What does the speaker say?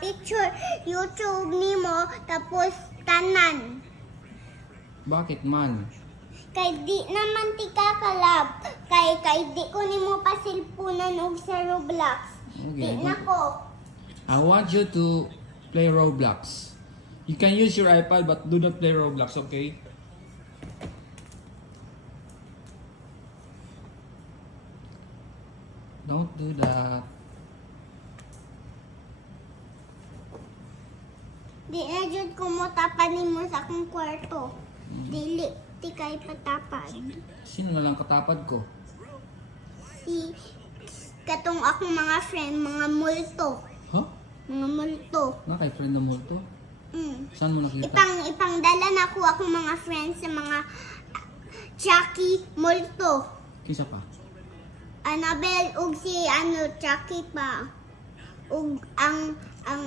picture YouTube nimo tapos tanan. Bakit man? Kay di naman ti kakalab. Kay kay di ko nimo pa silpunan og sa Roblox. Okay. Di na ko. I want you to play Roblox. You can use your iPad but do not play Roblox, okay? Don't do that. Di na jud ko mo tapan nimo sa akong kwarto. Dili ti kay patapad. Sino na lang katapad ko? Si katong akong mga friend, mga multo. Huh? Mga multo. Na kay friend na mo to? Mm. Saan mo nakita? Ipang ipangdala na ko akong mga friends sa mga Chucky multo. Kisa pa? Annabelle ug si ano Chucky pa. Ug ang ang